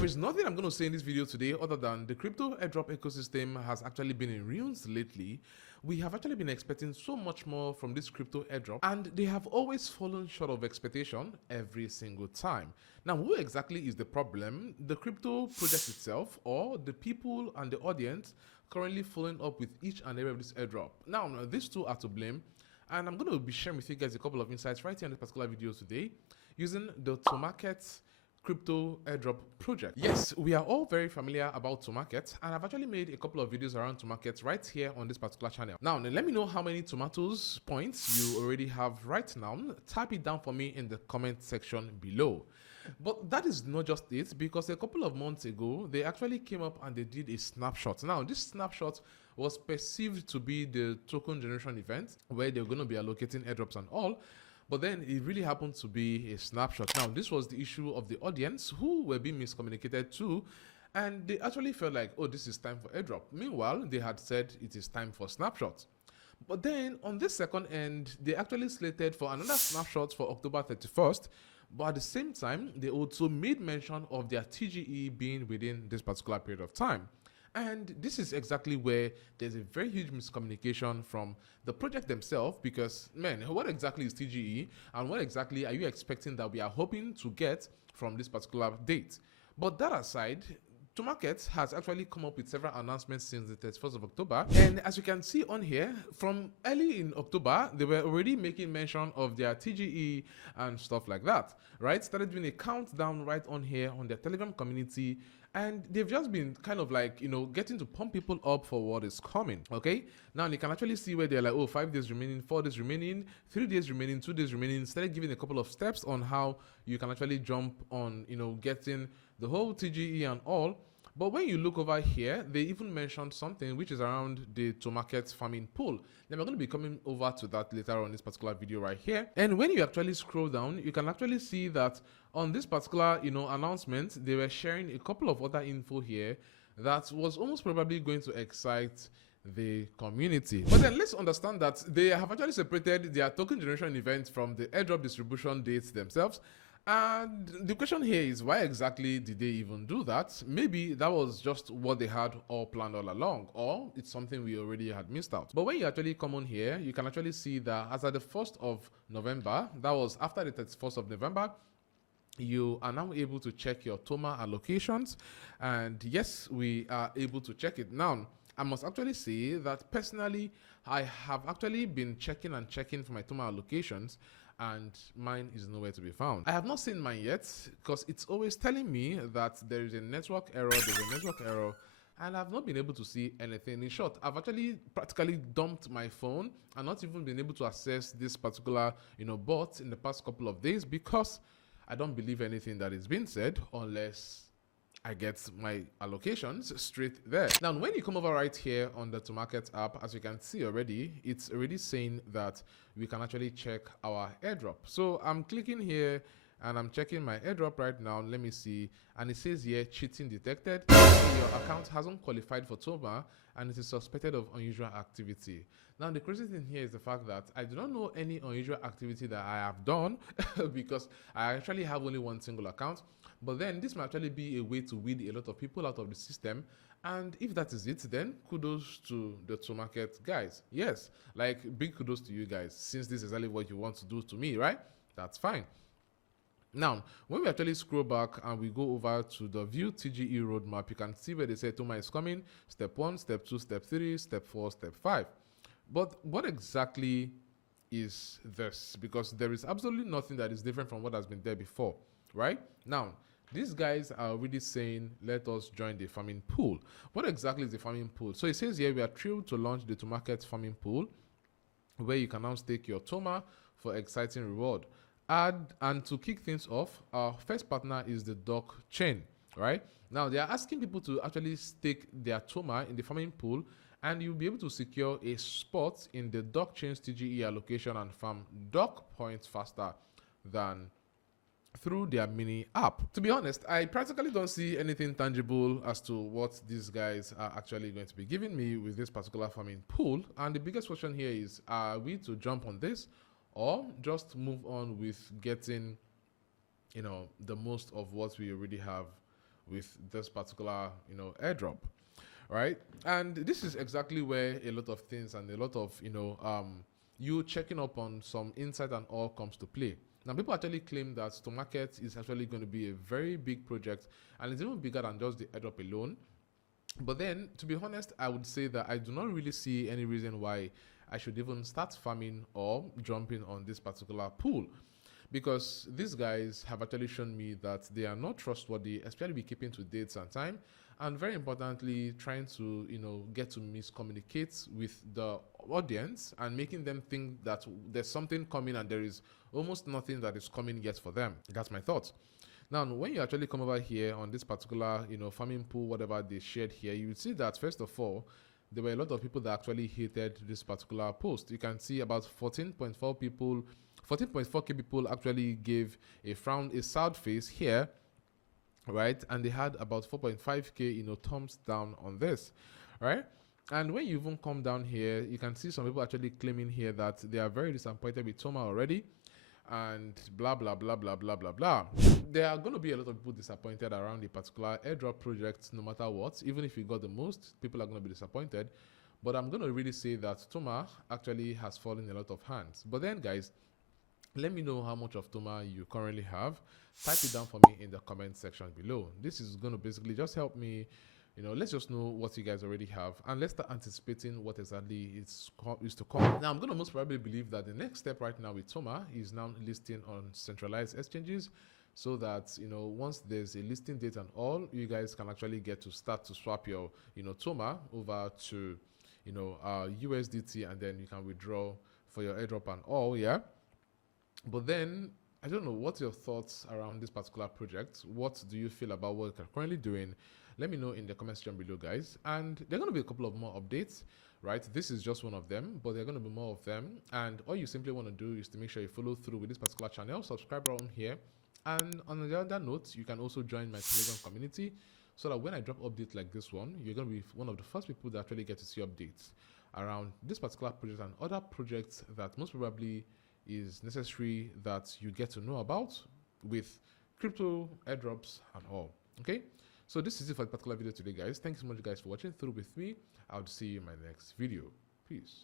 There is nothing I'm going to say in this video today other than the crypto airdrop ecosystem has actually been in ruins lately. We have actually been expecting so much more from this crypto airdrop, and they have always fallen short of expectation every single time. Now, who exactly is the problem? The crypto project itself, or the people and the audience currently following up with each and every of this airdrop? Now, these two are to blame, and I'm going to be sharing with you guys a couple of insights right here in this particular video today using the TOMARKET crypto airdrop project. Yes, we are all very familiar about TOMARKET, and I've actually made a couple of videos around TOMARKET right here on this particular channel. Now, let me know how many tomatoes points you already have right now. Type it down for me in the comment section below. But that is not just it, because a couple of months ago, they actually came up and they did a snapshot. Now, this snapshot was perceived to be the token generation event where they're going to be allocating airdrops and all. But then it really happened to be a snapshot. Now, this was the issue of the audience who were being miscommunicated to, and they actually felt like, oh, this is time for airdrop. Meanwhile, they had said it is time for snapshot. But then on this second end, they actually slated for another snapshot for October 31st. But at the same time, they also made mention of their TGE being within this particular period of time. And this is exactly where there's a very huge miscommunication from the project themselves, because, man, what exactly is TGE and what exactly are you expecting that we are hoping to get from this particular date? But that aside, TOMARKET has actually come up with several announcements since the 31st of October. And as you can see on here, from early in October, they were already making mention of their TGE and stuff like that, right? Started doing a countdown right on here on their Telegram community. And they've just been kind of like, getting to pump people up for what is coming, okay? Now, you can actually see where they're like, oh, 5 days remaining, 4 days remaining, 3 days remaining, 2 days remaining. Started giving a couple of steps on how you can actually jump on, getting the whole TGE and all. But when you look over here, they even mentioned something which is around the TOMARKET farming pool. Then we're going to be coming over to that later on in this particular video right here. And when you actually scroll down, you can actually see that on this particular, announcement, they were sharing a couple of other info here that was almost probably going to excite the community. But then let's understand that they have actually separated their token generation event from the airdrop distribution dates themselves. And the question here is, why exactly did they even do that? Maybe that was just what they had all planned all along, or it's something we already had missed out. But when you actually come on here, you can actually see that as at the 1st of November, that was after the 31st of November, you are now able to check your TOMA allocations. And yes, we are able to check it. Now, I must actually say that personally, I have actually been checking for my TOMA allocations, and mine is nowhere to be found. I have not seen mine yet, because it's always telling me that there is a network error, and I've not been able to see anything. In short, I've actually practically dumped my phone and not even been able to access this particular, bot in the past couple of days, because I don't believe anything that is being said unless I get my allocations straight there. Now, when you come over right here on the TOMARKET app, as you can see already, it's already saying that we can actually check our airdrop. So I'm clicking here and I'm checking my airdrop right now. Let me see. And it says here, cheating detected. Your account hasn't qualified for TOMA and it is suspected of unusual activity. Now, the crazy thing here is the fact that I do not know any unusual activity that I have done because I actually have only one single account. But then this might actually be a way to weed a lot of people out of the system. And if that is it, then kudos to the TOMARKET guys. Yes, like big kudos to you guys, since this is exactly what you want to do to me, right? That's fine. Now, when we actually scroll back and we go over to the view TGE roadmap, you can see where they say TOMA is coming, step 1, step 2, step 3, step 4, step 5. But what exactly is this? Because there is absolutely nothing that is different from what has been there before, right? Now, these guys are already saying, let us join the farming pool. What exactly is the farming pool? So it says here, we are thrilled to launch the TOMARKET farming pool, where you can now stake your TOMA for exciting reward. And to kick things off, our first partner is the Blockchain, right? Now, they are asking people to actually stake their TOMA in the farming pool, and you'll be able to secure a spot in the Blockchain's TGE allocation and farm dock points faster than through their mini app. To be honest, I practically don't see anything tangible as to what these guys are actually going to be giving me with this particular farming pool. And the biggest question here is, are we to jump on this or just move on with getting, the most of what we already have with this particular, airdrop, right? And this is exactly where a lot of things and a lot of, you checking up on some insight and all comes to play. Now, people actually claim that TOMARKET is actually going to be a very big project, and it's even bigger than just the airdrop alone. But then, to be honest, I would say that I do not really see any reason why I should even start farming or jumping on this particular pool, because these guys have actually shown me that they are not trustworthy, especially with keeping to dates and time, and very importantly, trying to get to miscommunicate with the audience and making them think that there's something coming and there is almost nothing that is coming yet for them. That's my thought. Now, when you actually come over here on this particular, farming pool, whatever they shared here, you will see that first of all, there were a lot of people that actually hated this particular post. You can see about 14.4 people, 14.4k people actually gave a sad face here, right? And they had about 4.5k, thumbs down on this, right? And when you even come down here, you can see some people actually claiming here that they are very disappointed with Toma already, and blah blah blah blah blah blah blah. There are going to be a lot of people disappointed around the particular airdrop project, no matter what. Even if you got the most, people are going to be disappointed. But I'm going to really say that Toma actually has fallen in a lot of hands. But then, guys, let me know how much of Toma you currently have. Type it down for me in the comment section below. This is going to basically just help me, let's just know what you guys already have, and let's start anticipating what exactly is to come. Now, I'm going to most probably believe that the next step right now with Toma is now listing on centralized exchanges, so that once there's a listing date and all, you guys can actually get to start to swap your Toma over to USDT, and then you can withdraw for your airdrop and all. Yeah. But then, I don't know, what's your thoughts around this particular project? What do you feel about what you're currently doing? Let me know in the comment section below, guys. And there are going to be a couple of more updates, right? This is just one of them, but there are going to be more of them. And all you simply want to do is to make sure you follow through with this particular channel, subscribe right on here. And on the other note, you can also join my Telegram community, so that when I drop updates like this one, you're going to be one of the first people that actually get to see updates around this particular project and other projects that most probably is necessary that you get to know about with crypto airdrops and all. Okay, so this is it for the particular video today, guys. Thank you so much, guys, for watching through with me. I'll see you in my next video. Peace.